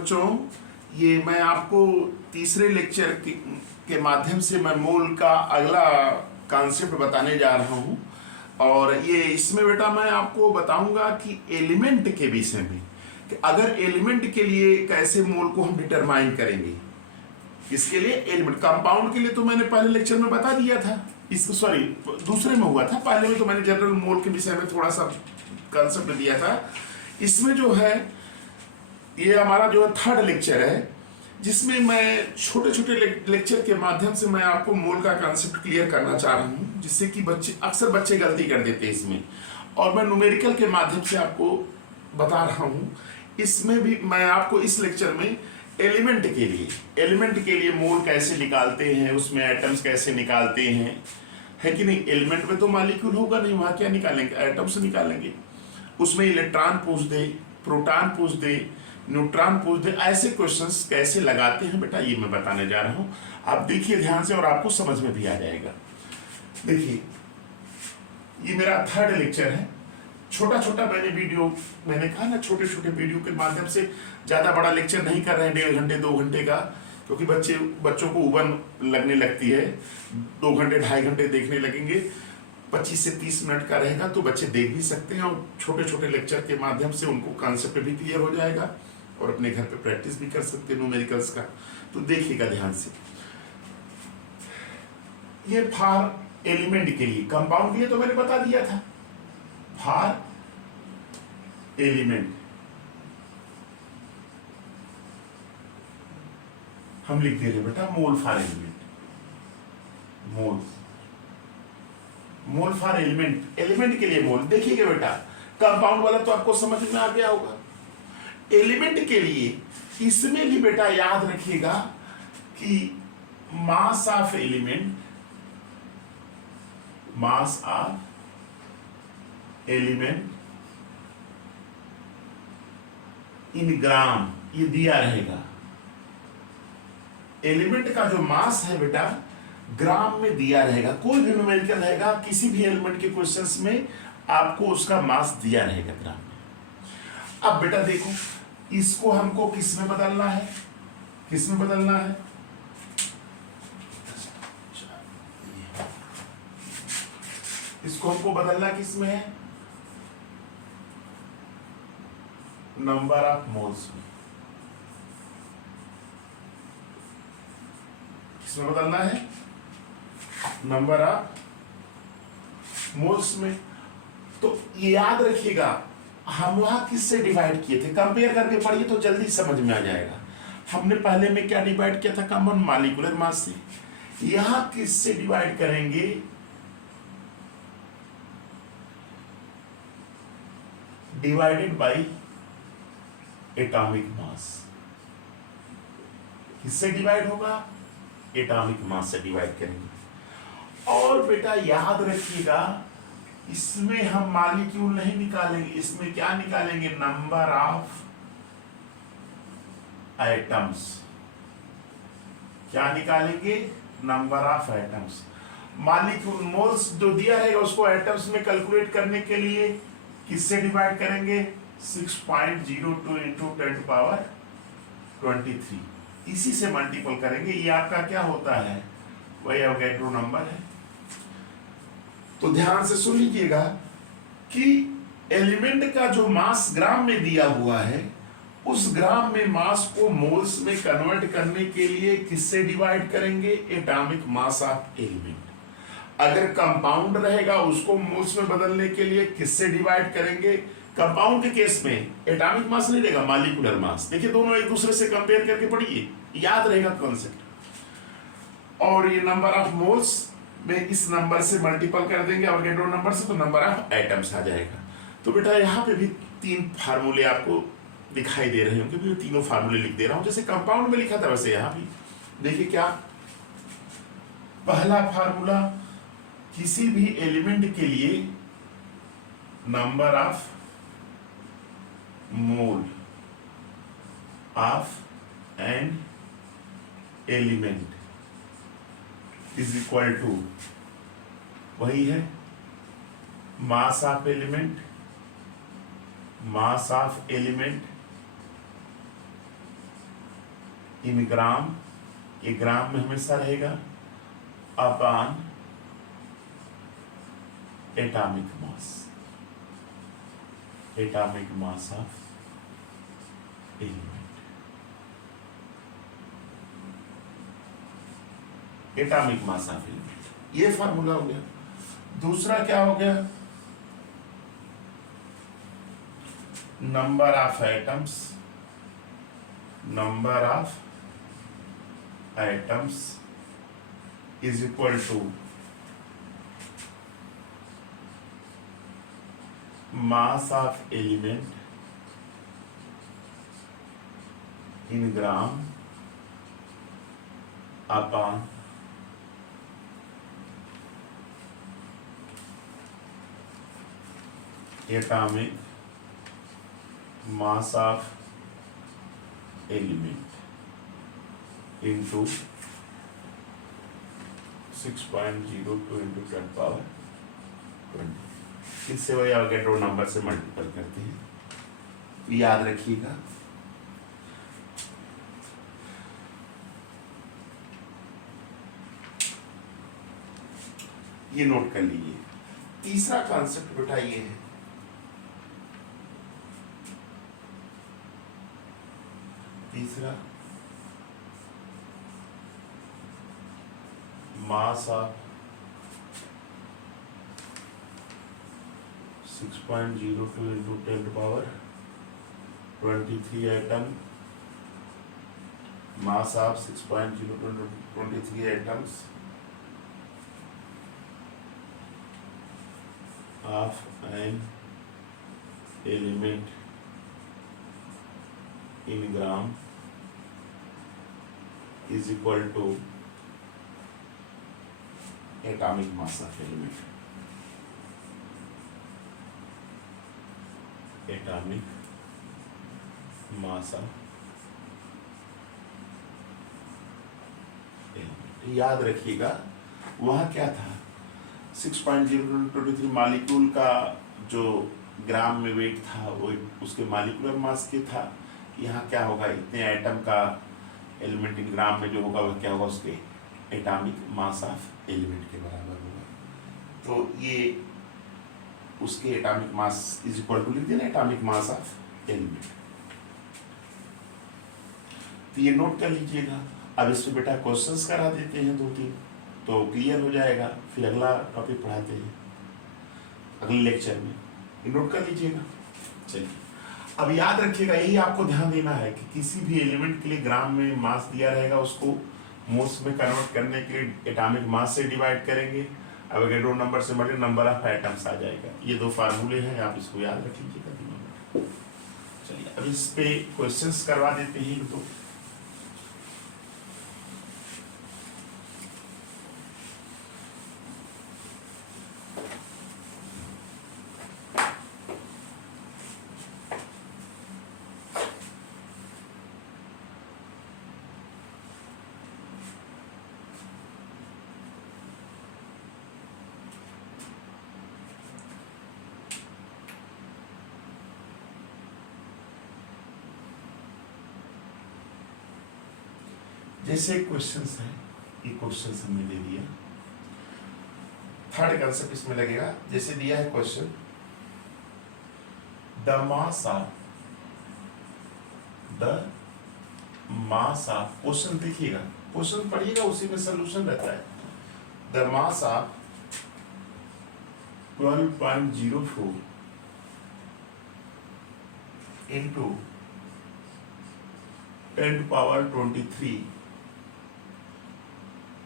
बच्चों, ये मैं आपको तीसरे लेक्चर के माध्यम से मैं मोल का अगला कॉन्सेप्ट बताने जा रहा हूँ। और ये इसमें बेटा मैं आपको बताऊंगा कि एलिमेंट के विषय में, कि अगर एलिमेंट के लिए कैसे मोल को हम डिटरमाइन करेंगे। इसके लिए एलिमेंट, कंपाउंड के लिए तो मैंने पहले लेक्चर में बता दिया था, इस सॉरी दूसरे में हुआ था, पहले में तो मैंने जनरल मोल के विषय में थोड़ा सा कॉन्सेप्ट दिया था। इसमें जो है ये हमारा जो है थर्ड लेक्चर है, जिसमें मैं छोटे छोटे लेक्चर के माध्यम से मैं आपको मोल का कॉन्सेप्ट क्लियर करना चाह रहा हूँ, जिससे कि अक्सर बच्चे गलती कर देते हैं इसमें। और मैं न्यूमेरिकल के माध्यम से आपको बता रहा हूँ। इसमें भी मैं आपको इस लेक्चर में एलिमेंट के लिए मोल कैसे निकालते हैं, उसमें एटम्स कैसे निकालते हैं, है कि नहीं। एलिमेंट में तो मॉलिक्यूल होगा नहीं, वहाँ क्या निकालेंगे, एटम्स निकालेंगे। उसमें इलेक्ट्रॉन पूछ दे, प्रोटॉन पूछ दे, न्यूट्रॉन पूछ दे, ऐसे क्वेश्चंस कैसे लगाते हैं बेटा, ये मैं बताने जा रहा हूँ। आप देखिए ध्यान से और आपको समझ में भी आ जाएगा। देखिए ये मेरा थर्ड लेक्चर है। छोटा छोटा मैंने कहा ना, छोटे छोटे वीडियो के माध्यम से, ज़्यादा बड़ा लेक्चर नहीं कर रहे हैं 1.5 घंटे 2 घंटे का, क्योंकि बच्चों को उबन लगने लगती है। 2 घंटे 2.5 घंटे देखने लगेंगे, 25 से 30 मिनट का रहेगा तो बच्चे देख भी सकते हैं, और छोटे छोटे लेक्चर के माध्यम से उनको कॉन्सेप्ट भी क्लियर हो जाएगा और अपने घर पे प्रैक्टिस भी कर सकते हैं न्यूमेरिकल्स का। तो देखिएगा ध्यान से। ये फॉर एलिमेंट के लिए, कंपाउंड के लिए तो मैंने बता दिया था। फॉर एलिमेंट हम लिख दे रहे बेटा mole for element, mole for element के लिए मोल। देखिएगा बेटा, कंपाउंड वाला तो आपको समझ में आ गया होगा। एलिमेंट के लिए इसमें भी बेटा याद रखिएगा कि मास ऑफ एलिमेंट इन ग्राम, ये दिया रहेगा। एलिमेंट का जो मास है बेटा ग्राम में दिया रहेगा। कोई भी न्यूमेरिकल रहेगा, किसी भी एलिमेंट के क्वेश्चंस में आपको उसका मास दिया रहेगा ग्राम में। अब बेटा देखो, इसको हमको किस में बदलना है, इसको हमको बदलना किस में है, नंबर ऑफ मोल्स में। किसमें बदलना है, नंबर ऑफ मोल्स में। तो याद रखिएगा, हम वहां किससे डिवाइड किए थे, कंपेयर करके पढ़िए तो जल्दी समझ में आ जाएगा। हमने पहले में क्या डिवाइड किया था, कॉमन मॉलिक्यूलर मास से। यहां किससे डिवाइड करेंगे, डिवाइडेड बाय एटॉमिक मास। किससे डिवाइड होगा, एटॉमिक मास से डिवाइड करेंगे। और बेटा याद रखिएगा, इसमें हम मॉलिक्यूल नहीं निकालेंगे, इसमें क्या निकालेंगे, नंबर ऑफ एटम्स। क्या निकालेंगे, number of atoms. Molecule moles जो दिया रहेगा उसको एटम्स में कैलकुलेट करने के लिए किससे डिवाइड करेंगे, 6.02 इंटू 10⁻23, इसी से मल्टीपल करेंगे। ये आपका क्या होता है, वही अवोगाड्रो नंबर है। तो ध्यान से सुन लीजिएगा कि एलिमेंट का जो मास ग्राम में दिया हुआ है, उस ग्राम में मास को मोल्स में कन्वर्ट करने के लिए किससे डिवाइड करेंगे, एटॉमिक मास ऑफ एलिमेंट। अगर कंपाउंड रहेगा उसको मोल्स में बदलने के लिए किससे डिवाइड करेंगे, कंपाउंड के केस में एटॉमिक मास नहीं रहेगा, मॉलिक्यूलर मास। देखिए दोनों एक दूसरे से कंपेयर करके पढ़िए, याद रहेगा कॉन्सेप्ट। और ये नंबर ऑफ मोल्स में इस नंबर से मल्टीपल कर देंगे अवोगाड्रो नंबर से, तो नंबर ऑफ एटम्स आ जाएगा। तो बेटा यहाँ पे भी 3 फार्मूले आपको दिखाई दे रहे होंगे, क्योंकि तीनों फार्मूले लिख दे रहा हूँ, जैसे कंपाउंड में लिखा था वैसे यहाँ भी। देखिए क्या, पहला फार्मूला, किसी भी एलिमेंट के लिए number of mole of an element is equal to, वही है मास ऑफ एलिमेंट इन ग्राम, ये ग्राम में हमेशा रहेगा, upon atomic mass, atomic mass of element, atomic mass of element. ये फार्मूला हो गया। दूसरा क्या हो गया, number of atoms, number of atoms is equal to mass of element in gram upon atomic mass of element into 6.02 into 10⁻20। इससे वही Avogadro number से मल्टीपल करते हैं। तो याद रखिएगा, ये नोट कर लीजिए। तीसरा कॉन्सेप्ट बेटा ये है, तीसरा mass of 6.02 into 10⁻23 atom, mass of 6.02 atoms of an element in gram is equal to atomic mass of element, atomic mass of element। याद रखिएगा, वहाँ क्या था, 6.023 मालिक्यूल का जो ग्राम में वेट था वो उसके मालिकुलर मास के था। यहाँ क्या होगा, इतने एटम का एलिमेंट इन ग्राम में जो होगा वह क्या होगा, उसके एटॉमिक मास ऑफ एलिमेंट के बराबर होगा। तो ये उसके atomic mass is equal to लिख देना एटॉमिक मास ऑफ एलिमेंट। तो ये नोट कर लीजिएगा। अब इस पे बेटा क्वेश्चंस करा देते हैं 2-3, तो क्लियर हो जाएगा। फिर अगला टॉपिक पढ़ाते हैं अगले लेक्चर में, ये नोट कर लीजिएगा। चलिए, अब याद रखिएगा, यही आपको ध्यान देना है कि किसी भी एलिमेंट के लिए ग्राम में मास दिया रहेगा, उसको मोल्स में कन्वर्ट करने के लिए एटॉमिक मास से डिवाइड करेंगे, अवोगाड्रो नंबर से मल्टीप्लाई नंबर ऑफ एटम्स आ जाएगा। ये 2 फार्मूले हैं, आप इसको याद रख लीजिएगा दिमाग में। चलिए, अब इस पे क्वेश्चंस करवा देते हैं 1-2। जैसे क्वेश्चंस हैं, ये क्वेश्चंस हमने दे दिया। थर्ड कंसेप्ट इसमें लगेगा, जैसे दिया है question, the mass of, question देखिएगा, क्वेश्चन पढ़िएगा, उसी में सॉल्यूशन रहता है। The mass of 12.04 into 10⁻23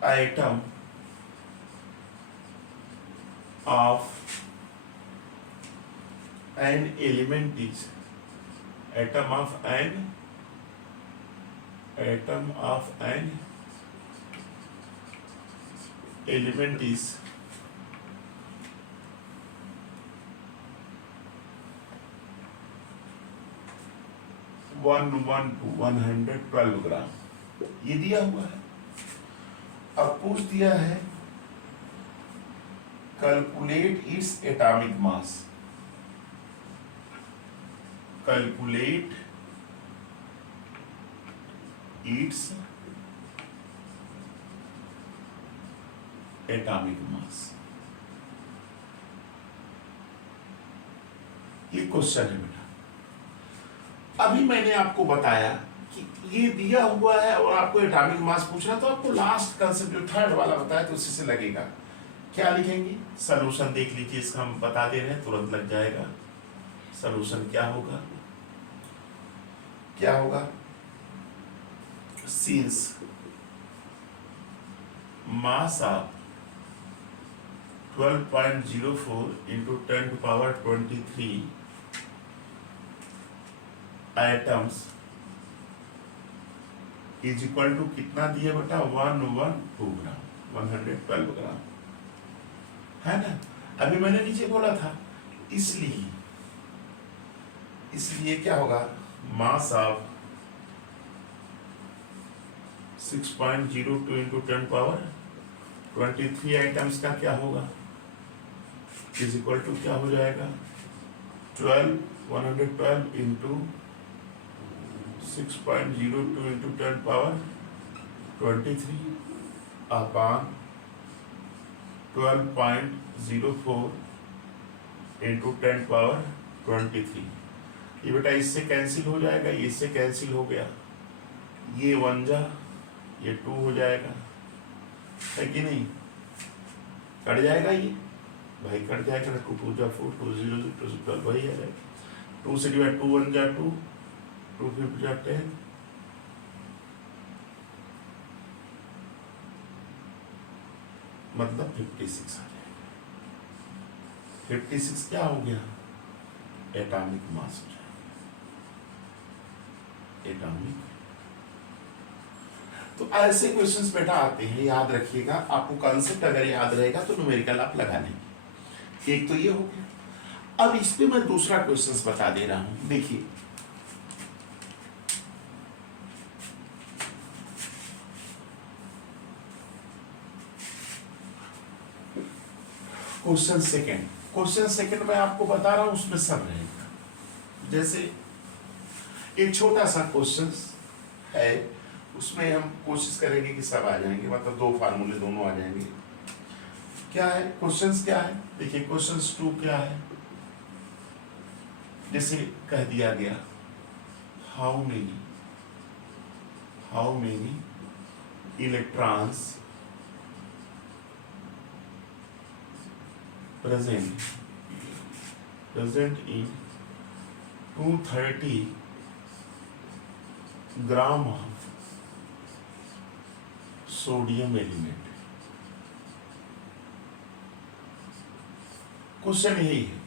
atom of an element is, atom of an element is 112 ग्राम, ये दिया हुआ है। अब पूछ दिया है calculate its atomic mass, calculate Yeats atomic mass. ये क्वेश्चन है बेटा। अभी मैंने आपको बताया कि ये दिया हुआ है और आपको एटॉमिक मास पूछना, तो आपको लास्ट कंसेप्ट जो थर्ड वाला बताया तो उसी से लगेगा। क्या लिखेंगे? सलूशन देख लीजिए, इसका हम बता दे रहे हैं, तुरंत लग जाएगा। सलूशन क्या होगा? क्या होगा? Since mass of 12.04 into 10 to power 23 items is equal to कितना दिया बेटा? 112 ग्राम, 112 ग्राम, है ना? अभी मैंने नीचे बोला था, इसलिए क्या होगा? Mass of 6.02 into 10 power 23 items का क्या होगा? इज इक्वल टू क्या हो जाएगा? 112 into 6.02 into 10 power 23 upon 12.04 into 10 power 23। ये बेटा इससे कैंसिल हो जाएगा, ये इससे कैंसिल हो गया, ये 1 जा, ये 2 हो जाएगा, है कि नहीं? कट जाएगा ये भाई, कट जाएगा ना। 2 2 जा 4, 2 0 2 से 12 वही आ जाएगा। 2 से डिवाइड 2 1 जा 2, 2 5 जा 10, मतलब 56 आ जाएगा। 56 क्या हो गया? एटॉमिक मास हो जाएगा। एटॉमिक। तो ऐसे क्वेश्चंस बेटा आते हैं, याद रखिएगा। आपको कॉन्सेप्ट अगर याद रहेगा तो न्यूमेरिकल आप लगा लेंगे। एक तो ये हो गया। अब इस पे मैं दूसरा क्वेश्चंस बता दे रहा हूं, देखिए। क्वेश्चन सेकंड मैं आपको बता रहा हूं, उसमें सब रहेगा। जैसे एक छोटा सा क्वेश्चन है, उसमें हम कोशिश करेंगे कि सब आ जाएंगे, मतलब 2 फार्मूले दोनों आ जाएंगे। क्या है क्वेश्चंस? क्या है देखिए, क्वेश्चंस 2 क्या है? जैसे कह दिया गया, how many electrons present in 230 gram of sodium element. Question यही है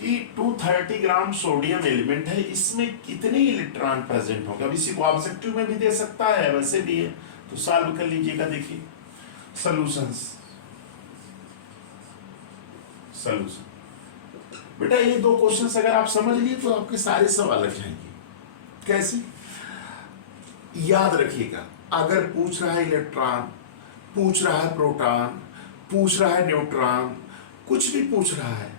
कि 230 ग्राम सोडियम एलिमेंट है, इसमें कितने इलेक्ट्रॉन प्रेजेंट होंगे। अब इसी को ऑब्जेक्टिव में भी दे सकता है, वैसे भी है, तो सॉल्व कर लीजिएगा। देखिए सॉल्यूशन बेटा, ये 2 क्वेश्चंस अगर आप समझ लिए तो आपके सारे सवाल लग जाएंगे। कैसे? याद रखिएगा, अगर पूछ रहा है इलेक्ट्रॉन, पूछ रहा है प्रोटॉन, पूछ रहा है न्यूट्रॉन, कुछ भी पूछ रहा है,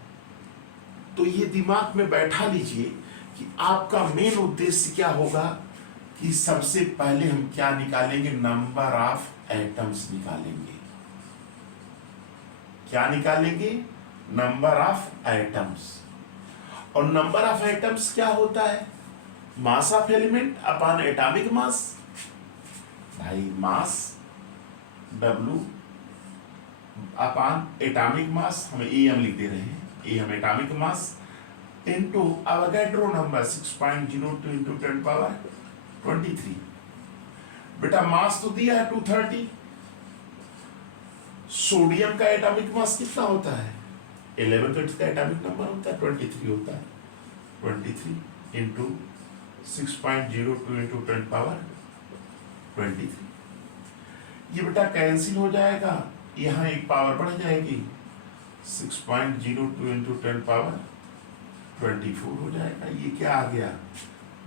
तो ये दिमाग में बैठा लीजिए कि आपका मेन उद्देश्य क्या होगा कि सबसे पहले हम क्या निकालेंगे? नंबर ऑफ एटम्स निकालेंगे। क्या निकालेंगे? Number of atoms. और नंबर ऑफ एटम्स क्या होता है? मास ऑफ एलिमेंट अपॉन एटॉमिक मास। भाई मास W अपॉन एटॉमिक मास, हमें हम लिख दे रहे हैं, हम atomic mass into Avogadro number 6.02 into 10 power 23। बेटा मास तो दिया है 230, सोडियम का एटॉमिक मास कितना होता है? 11, तो इसका एटॉमिक नंबर होता है 23 होता है। 23 इंटू 6.02 इंटू 10 पावर 23। ये बेटा कैंसिल हो जाएगा, यहाँ एक पावर बढ़ जाएगी, 6.02 इंटू 10 पावर 24 हो जाएगा। ये क्या आ गया?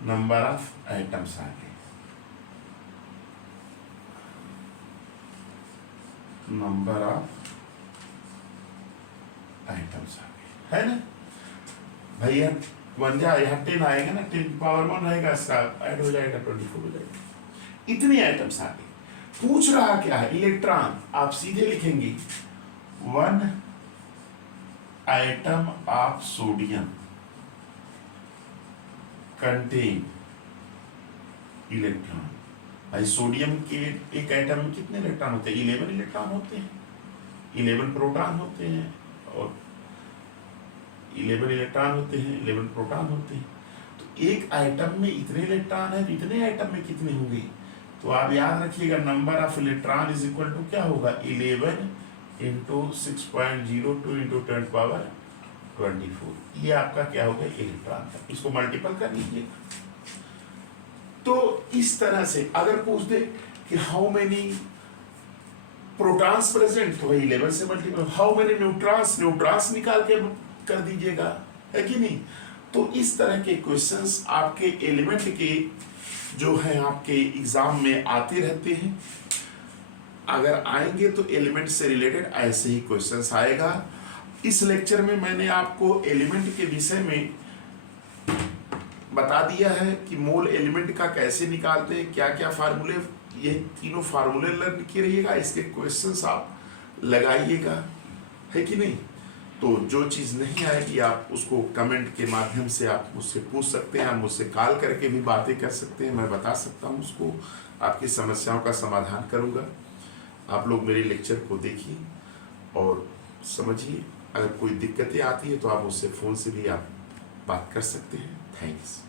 नंबर ऑफ एटम्स आ गए। नंबर ऑफ आइटम्स आ गए, है ना भैया? 1 जा, यहाँ 10 आएगा ना, 10 पावर 1 रहेगा, इसका ऐड हो जाएगा, 24 हो जाएगा। इतने आइटम्स आ गए। पूछ रहा क्या है, इलेक्ट्रॉन, आप सीधे लिखेंगे 1 item of sodium contain electron. भाई सोडियम के एक आइटम में कितने इलेक्ट्रॉन होते हैं? 11 इलेक्ट्रॉन होते हैं, 11 प्रोटॉन होते हैं, और 11 इलेक्ट्रॉन होते हैं, 11 प्रोटॉन होते हैं। तो एक आइटम में इतने इलेक्ट्रॉन है, तो इतने आइटम में कितने होंगे? तो आप याद रखिएगा, number of electron is equal to क्या होगा, 11 इंटू 6.02 इंटू 10⁻²4। ये आपका क्या होगा, इलेक्ट्रॉन का। इसको मल्टीपल कर लीजिए। तो इस तरह से अगर पूछ दे कि हाउ मेनी प्रोटॉन्स प्रेजेंट, तो 11 से multiple. How many neutrons, neutrons निकाल के कर दीजिएगा, है कि नहीं। तो इस तरह के क्वेश्चंस आपके एलिमेंट के जो है आपके एग्जाम में आते रहते हैं। अगर आएंगे तो एलिमेंट से रिलेटेड ऐसे ही क्वेश्चंस आएगा। इस लेक्चर में मैंने आपको एलिमेंट के विषय में बता दिया है कि मोल एलिमेंट का कैसे निकालते हैं, क्या क्या फार्मूले, ये तीनों फार्मूले लर्न किए रहिएगा। इसके क्वेश्चंस आप लगाइएगा, है कि नहीं। तो जो चीज़ नहीं आएगी आप उसको कमेंट के माध्यम से आप मुझसे पूछ सकते हैं, आप मुझसे कॉल करके भी बातें कर सकते हैं, मैं बता सकता हूँ उसको, आपकी समस्याओं का समाधान करूँगा। आप लोग मेरे लेक्चर को देखिए और समझिए। अगर कोई दिक्कतें आती है तो आप मुझसे फ़ोन से भी आप बात कर सकते हैं। थैंक्स।